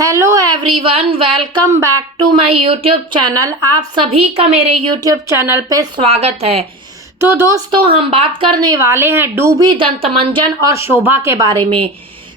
Hello everyone, welcome back to my YouTube channel. आप सभी का मेरे यूट्यूब चैनल पे स्वागत है। तो दोस्तों, हम बात करने वाले हैं डूबी दंतमंजन और शोभा के बारे में।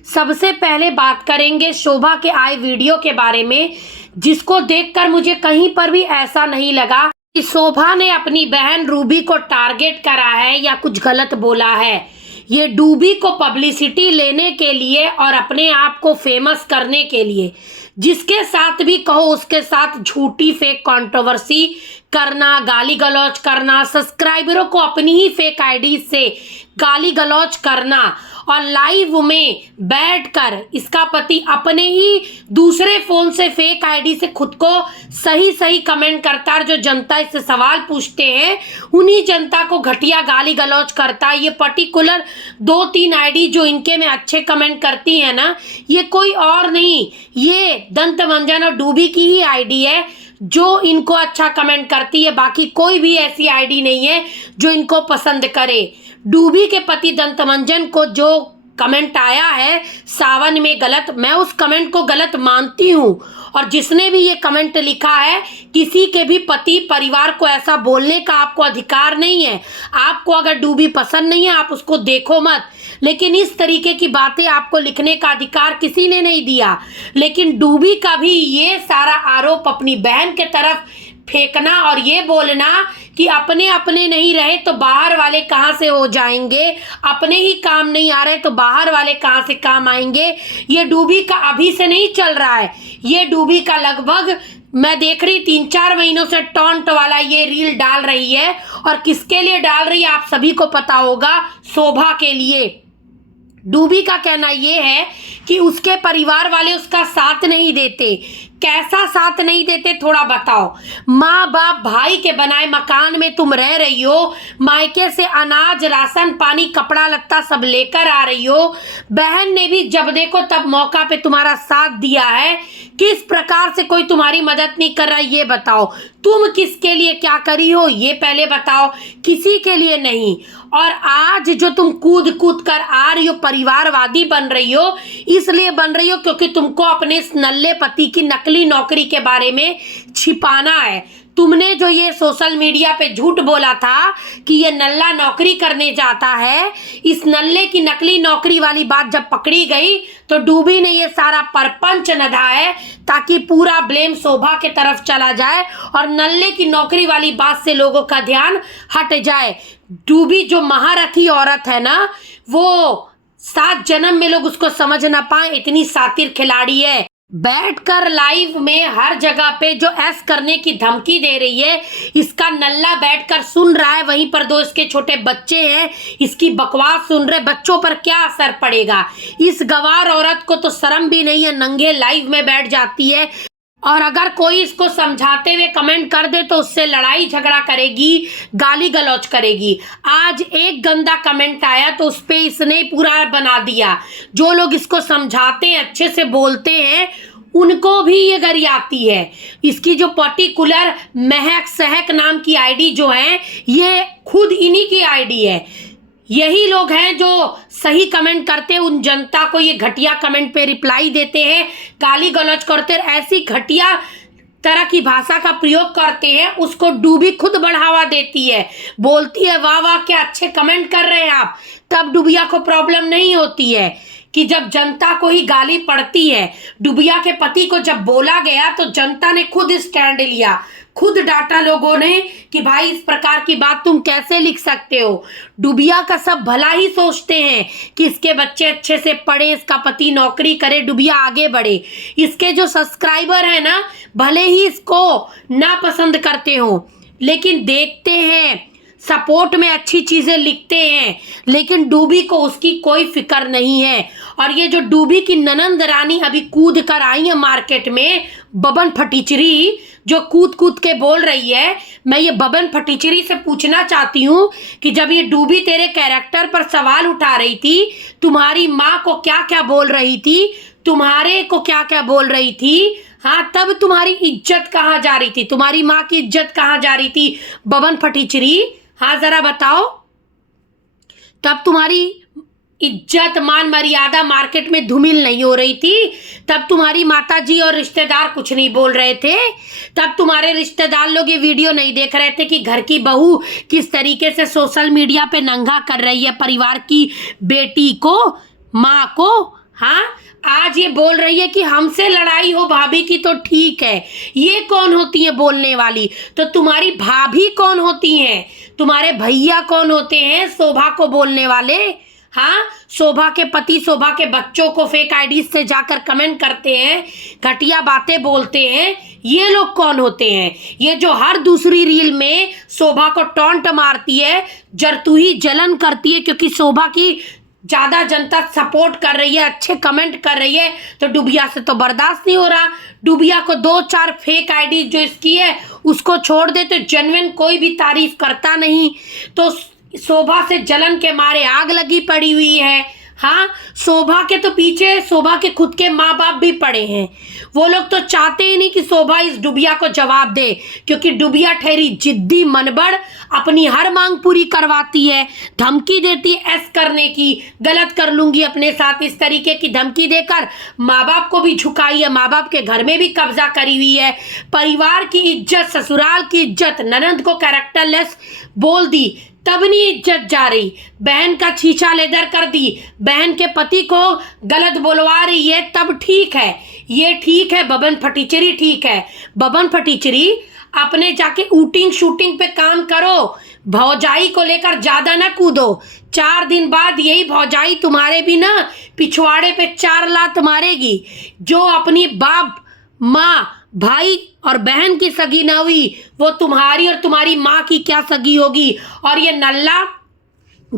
सबसे पहले बात करेंगे शोभा के आए वीडियो के बारे में, जिसको देखकर मुझे कहीं पर भी ऐसा नहीं लगा कि शोभा ने अपनी बहन रूबी को टारगेट करा है या कुछ गलत बोला है। ये डूबी को पब्लिसिटी लेने के लिए और अपने आप को फेमस करने के लिए जिसके साथ भी कहो उसके साथ झूठी फेक कंट्रोवर्सी करना, गाली गलौज करना, सब्सक्राइबरों को अपनी ही फेक आईडी से गाली गलौज करना और लाइव में बैठकर इसका पति अपने ही दूसरे फोन से फेक आईडी से खुद को सही सही कमेंट करता है। जो जनता इससे सवाल पूछते हैं उन्हीं जनता को घटिया गाली गलौज करता है। ये पर्टिकुलर 2-3 आईडी जो इनके में अच्छे कमेंट करती है ना, ये कोई और नहीं, ये दंतमंजन और डूबी की ही आईडी है जो इनको अच्छा कमेंट करती है। बाकी कोई भी ऐसी आईडी नहीं है जो इनको पसंद करे। डूबी के पति दंतमंजन को जो कमेंट आया है सावन में गलत, मैं उस कमेंट को गलत मानती हूँ। और जिसने भी ये कमेंट लिखा है, किसी के भी पति परिवार को ऐसा बोलने का आपको अधिकार नहीं है। आपको अगर डूबी पसंद नहीं है आप उसको देखो मत, लेकिन इस तरीके की बातें आपको लिखने का अधिकार किसी ने नहीं दिया। लेकिन डूबी का भी ये सारा आरोप अपनी बहन के तरफ फेंकना और ये बोलना कि अपने अपने नहीं रहे तो बाहर वाले कहाँ से हो जाएंगे, अपने ही काम नहीं आ रहे तो बाहर वाले कहाँ से काम आएंगे, ये डूबी का अभी से नहीं चल रहा है। ये डूबी का लगभग मैं देख रही 3-4 महीनों से टॉन्ट वाला ये रील डाल रही है। और किसके लिए डाल रही है आप सभी को पता होगा, शोभा के लिए। डूबी का कहना ये है कि उसके परिवार वाले उसका साथ नहीं देते। कैसा साथ नहीं देते थोड़ा बताओ। माँ बाप भाई के बनाए मकान में तुम रह रही हो, मायके से अनाज राशन पानी कपड़ा लत्ता सब लेकर आ रही हो। बहन ने भी जब देखो तब मौका पे तुम्हारा साथ दिया है। किस प्रकार से कोई तुम्हारी मदद नहीं कर रहा ये बताओ। तुम किसके लिए क्या करी हो ये पहले बताओ, किसी के लिए नहीं। और आज जो तुम कूद कूद कर आ रही हो, परिवारवादी बन रही हो, इसलिए बन रही हो क्योंकि तुमको अपने इस नल्ले पति की नकली नौकरी के बारे में छिपाना है। तुमने जो ये सोशल मीडिया पे झूठ बोला था कि ये नल्ला नौकरी करने जाता है, इस नल्ले की नकली नौकरी वाली बात जब पकड़ी गई तो डूबी ने ये सारा परपंच नधा है ताकि पूरा ब्लेम शोभा के तरफ चला जाए और नल्ले की नौकरी वाली बात से लोगों का ध्यान हट जाए। डूबी जो महारथी औरत है ना, वो 7 जन्म में लोग उसको समझ ना पाए, इतनी सातिर खिलाड़ी है। बैठकर लाइव में हर जगह पे जो ऐस करने की धमकी दे रही है, इसका नल्ला बैठकर सुन रहा है। वहीं पर 2 इसके छोटे बच्चे हैं, इसकी बकवास सुन रहे। बच्चों पर क्या असर पड़ेगा। इस गवार औरत को तो शर्म भी नहीं है, नंगे लाइव में बैठ जाती है। और अगर कोई इसको समझाते हुए कमेंट कर दे तो उससे लड़ाई झगड़ा करेगी, गाली गलौज करेगी। आज एक गंदा कमेंट आया तो उस पे इसने पूरा बना दिया। जो लोग इसको समझाते हैं, अच्छे से बोलते हैं, उनको भी ये गरी आती है। इसकी जो पर्टिकुलर महक सहक नाम की आईडी जो है, ये खुद इन्हीं की आईडी है। यही लोग हैं जो सही कमेंट करते हैं, उन जनता को ये घटिया कमेंट पे रिप्लाई देते हैं, गाली गलौज करते हैं, ऐसी घटिया तरह की भाषा का प्रयोग करते हैं। उसको डूबी खुद बढ़ावा देती है, बोलती है वाह वाह क्या अच्छे कमेंट कर रहे हैं आप। तब डूबिया को प्रॉब्लम नहीं होती है कि जब जनता को ही गाली पड़ती है। डूबिया के पति को जब बोला गया तो जनता ने खुद स्टैंड लिया, खुद डांटा लोगों ने कि भाई इस प्रकार की बात तुम कैसे लिख सकते हो। डूबिया का सब भला ही सोचते हैं कि इसके बच्चे अच्छे से पढ़े, इसका पति नौकरी करे, डूबिया आगे बढ़े। इसके जो सब्सक्राइबर हैं ना, भले ही इसको ना पसंद करते हो, लेकिन देखते हैं, सपोर्ट में अच्छी चीजें लिखते हैं। लेकिन डूबी को उसकी कोई फिक्र नहीं है। और ये जो डूबी की ननंद रानी अभी कूद कर आई है मार्केट में, बबन फटीचरी जो कूद कूद के बोल रही है, मैं ये बबन फटीचरी से पूछना चाहती हूँ कि जब ये डूबी तेरे कैरेक्टर पर सवाल उठा रही थी, तुम्हारी माँ को क्या क्या बोल रही थी, तुम्हारे को क्या क्या बोल रही थी, हाँ, तब तुम्हारी इज्जत कहाँ जा रही थी, तुम्हारी माँ की इज्जत कहाँ जा रही थी बबन फटीचरी, हाँ जरा बताओ। तब तुम्हारी इज्जत मान मर्यादा मार्केट में धूमिल नहीं हो रही थी, तब तुम्हारी माताजी और रिश्तेदार कुछ नहीं बोल रहे थे, तब तुम्हारे रिश्तेदार लोग ये वीडियो नहीं देख रहे थे कि घर की बहू किस तरीके से सोशल मीडिया पे नंगा कर रही है परिवार की बेटी को, माँ को। हाँ, आज ये बोल रही है कि हमसे लड़ाई हो भाभी की तो ठीक है। ये कौन होती है बोलने वाली? तो तुम्हारी भाभी कौन होती हैं? तुम्हारे भैया कौन होते हैं शोभा को बोलने वाले? हाँ, शोभा के पति शोभा के बच्चों को फेक आईडी से जाकर कमेंट करते हैं, घटिया बातें बोलते हैं, ये लोग कौन होते हैं? ये जो हर दूसरी रील में शोभा को टॉन्ट मारती है, जरतुही जलन करती है क्योंकि शोभा की ज़्यादा जनता सपोर्ट कर रही है, अच्छे कमेंट कर रही है, तो डुबिया से तो बर्दाश्त नहीं हो रहा। डुबिया को 2-4 फेक आईडी जो इसकी है उसको छोड़ दे तो जेन्युइन कोई भी तारीफ करता नहीं, तो शोभा से जलन के मारे आग लगी पड़ी हुई है। हाँ, शोभा के तो पीछे शोभा के खुद के माँ बाप भी पड़े हैं, वो लोग तो चाहते ही नहीं कि शोभा इस डुबिया को जवाब दे, क्योंकि डुबिया ठहरी जिद्दी मनबड़, अपनी हर मांग पूरी करवाती है, धमकी देती है ऐस करने की, गलत कर लूंगी अपने साथ, इस तरीके की धमकी देकर माँ बाप को भी झुकाई है, माँ बाप के घर में भी कब्जा करी हुई है, परिवार की इज्जत, ससुराल की इज्जत, ननंद को कैरेक्टरलेस बोल दी तब नहीं इज्जत जा रही, बहन का छीछा लेदर कर दी, बहन के पति को गलत बोलवा रही है तब ठीक है। ये ठीक है, बबन फटीचरी ठीक है। बबन फटीचरी अपने जाके ऊटिंग शूटिंग पे काम करो, भौजाई को लेकर ज़्यादा ना कूदो। 4 दिन बाद यही भौजाई तुम्हारे भी ना पिछवाड़े पे 4 लात मारेगी। जो अपनी बाप माँ भाई और बहन की सगी ना हुई, वो तुम्हारी और तुम्हारी माँ की क्या सगी होगी। और ये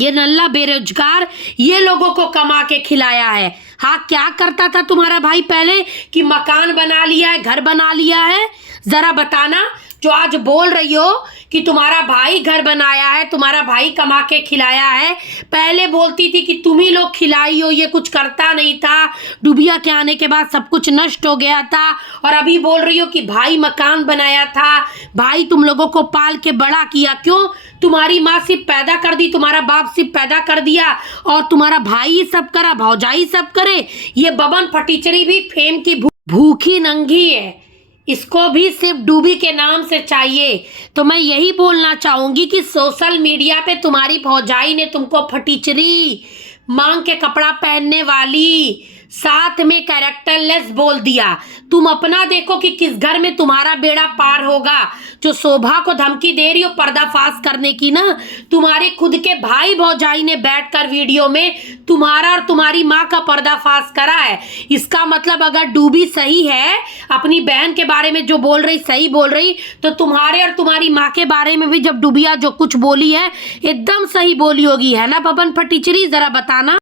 नल्ला बेरोजगार ये लोगों को कमा के खिलाया है। हाँ, क्या करता था तुम्हारा भाई पहले कि मकान बना लिया है, घर बना लिया है? जरा बताना। जो आज बोल रही हो कि तुम्हारा भाई घर बनाया है, तुम्हारा भाई कमा के खिलाया है, पहले बोलती थी कि तुम ही लोग खिलाई हो, ये कुछ करता नहीं था, डुबिया के आने के बाद सब कुछ नष्ट हो गया था। और अभी बोल रही हो कि भाई मकान बनाया था, भाई तुम लोगों को पाल के बड़ा किया। क्यों? तुम्हारी माँ सिर्फ पैदा कर दी, तुम्हारा बाप सिर्फ पैदा कर दिया और तुम्हारा भाई सब करा, भौजाई सब करे। ये बबन फटीचरी भी फेम की भूखी नंगी है, इसको भी सिर्फ डूबी के नाम से चाहिए। तो मैं यही बोलना चाहूँगी कि सोशल मीडिया पे तुम्हारी भौजाई ने तुमको फटीचरी, मांग के कपड़ा पहनने वाली, साथ में कैरेक्टरलेस बोल दिया। तुम अपना देखो कि किस घर में तुम्हारा बेड़ा पार होगा। जो शोभा को धमकी दे रही हो पर्दाफाश करने की ना, तुम्हारे खुद के भाई भौजाई ने बैठकर वीडियो में तुम्हारा और तुम्हारी माँ का पर्दाफाश करा है। इसका मतलब अगर डूबी सही है, अपनी बहन के बारे में जो बोल रही सही बोल रही, तो तुम्हारे और तुम्हारी माँ के बारे में भी जब डुबिया जो कुछ बोली है एकदम सही बोली होगी, है ना बबन फटीचरी? जरा बताना।